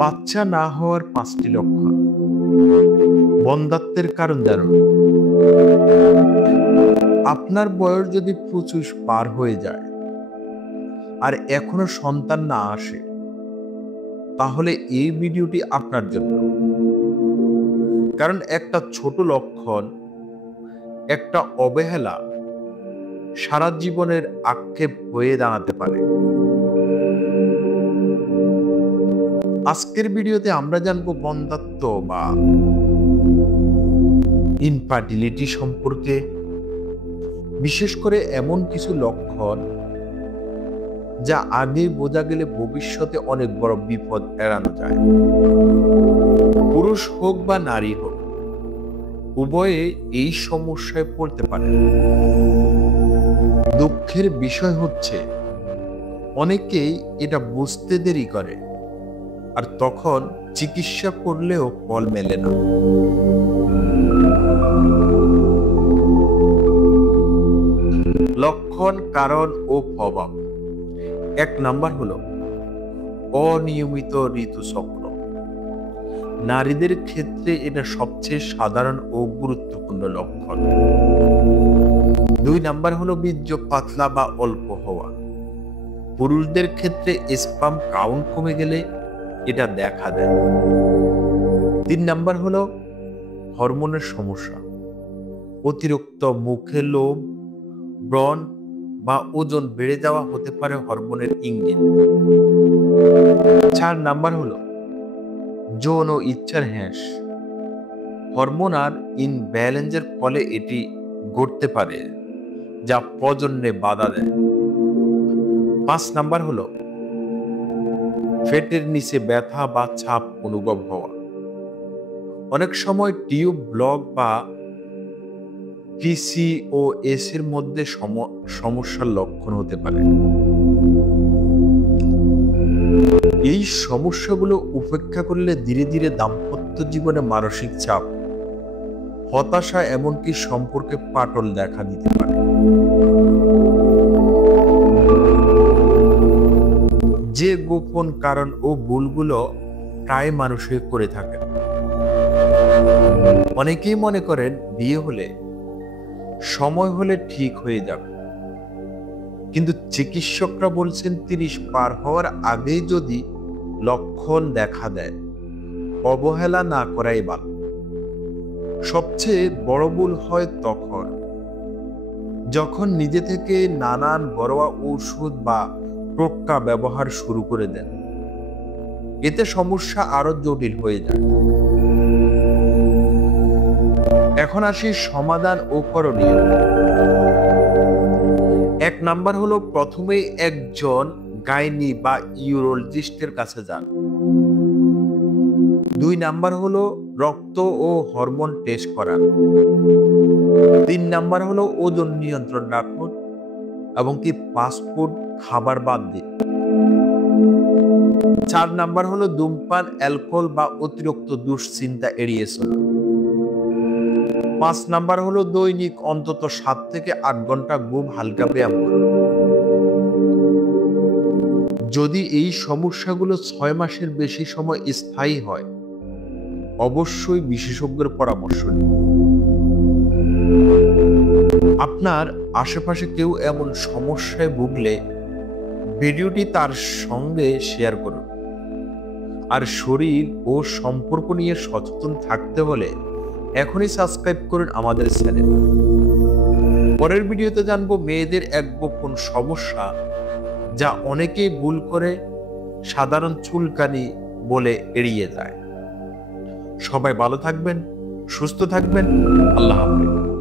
বাচ্চা না হওয়ার 5টি লক্ষণ। বন্ধ্যাত্বের কারণ জানুন। আপনার বয়স যদি 25 পার হয়ে যায় আর এখনো সন্তান না আসে, তাহলে এই ভিডিওটি আপনার জন্য। কারণ একটা ছোট লক্ষণ, একটা অবহেলা সারা জীবনের আক্ষেপ হয়ে দাঁড়াতে পারে। আজকের ভিডিওতে আমরা জানবো বন্ধ্যাত্ব বা ইনফার্টিলিটি সম্পর্কে, বিশেষ করে এমন কিছু লক্ষণ যা আগে বোঝা গেলে ভবিষ্যতে অনেক বড় বিপদ এড়ানো যায়। পুরুষ হোক বা নারী হোক, উভয়ে এই সমস্যায় পড়তে পারে। দুঃখের বিষয় হচ্ছে অনেকেই এটা বুঝতে দেরি করে, আর তখন চিকিৎসা করলেও ফল মেলে না। লক্ষণ, কারণ ও প্রভাব। 1 নাম্বার হলো অনিয়মিত ঋতুচক্র। নারীদের ক্ষেত্রে এটা সবচেয়ে সাধারণ ও গুরুত্বপূর্ণ লক্ষণ। 2 নাম্বার হলো বীর্য পাতলা বা অল্প হওয়া। পুরুষদের ক্ষেত্রে স্পাম কাউন্ট কমে গেলে এটা দেখা দেয়। 3 নাম্বার হলো হরমোনের সমস্যা। অতিরিক্ত মুখে লোম, ব্রণ বা ওজন বেড়ে যাওয়া হতে পারে হরমোনের ইঙ্গিত। 4 নাম্বার হলো যৌন ইচ্ছার হ্রাস। হরমোনাল ইনব্যালেন্সের ফলে এটি ঘটতে পারে, যা প্রজননে বাধা দেয়। 5 নাম্বার হলো পেটের নিচে ব্যথা বা চাপ অনুভব হওয়া। অনেক সময় টিউব ব্লক বা পিসিওএস এর মধ্যে সমস্যার লক্ষণ হতে পারে। এই সমস্যাগুলো উপেক্ষা করলে ধীরে ধীরে দাম্পত্য জীবনে মানসিক চাপ, হতাশা, এমনকি সম্পর্কে ফাটল দেখা দিতে পারে। যে গোপন কারণ ও ভুলগুলো প্রায় মানুষই করে থাকে। অনেকেই মনে করেন বিয়ে হলে, সময় হলে ঠিক হয়ে যাবে, কিন্তু চিকিৎসকরা বলছেন 30 পার হওয়ার আগেই যদি লক্ষণ দেখা দেয়, অবহেলা না করাই ভালো। সবচেয়ে বড় ভুল হয় যখন নিজে থেকে নানান ঘরোয়া ঔষধ বা টোটকা ব্যবহার শুরু করে দেন। এতে সমস্যা আরো জটিল হয়ে যায়। এখন আসি সমাধান ও করণীয়। 1 নাম্বার হলো প্রথমে একজন গাইনি বা ইউরোলজিস্টের কাছে যান। 2 নাম্বার হলো রক্ত ও হরমোন টেস্ট করান। 3 নাম্বার হলো ওজন নিয়ন্ত্রণ রাখুন এবং ফাস্ট ফুড খাবার বাদ দিন। 4 নাম্বার হলো ধূমপান, অ্যালকোহল বা অতিরিক্ত দুশ্চিন্তা এড়িয়ে চলুন। 5 নাম্বার হলো দৈনিক অন্তত 7 থেকে 8 ঘন্টা ঘুম, হালকা ব্যায়াম করুন। যদি এই সমস্যাগুলো 6 মাসের বেশি সময় স্থায়ী হয়, অবশ্যই বিশেষজ্ঞের পরামর্শ নিন। আপনার আশেপাশে কেউ এমন সমস্যায় ভুগলে ভিডিওটি তার সঙ্গে শেয়ার করুন। আর শরীর ও সম্পর্ক নিয়ে সচেতন থাকতে হলে এখনই সাবস্ক্রাইব করুন আমাদের চ্যানেল। পরের ভিডিওতে জানবো মেয়েদের এক গোপন সমস্যা যা অনেকেই ভুল করে সাধারণ চুলকানি বলে এড়িয়ে যায়। সবাই ভালো থাকবেন, সুস্থ থাকবেন। আল্লাহ হাফেজ।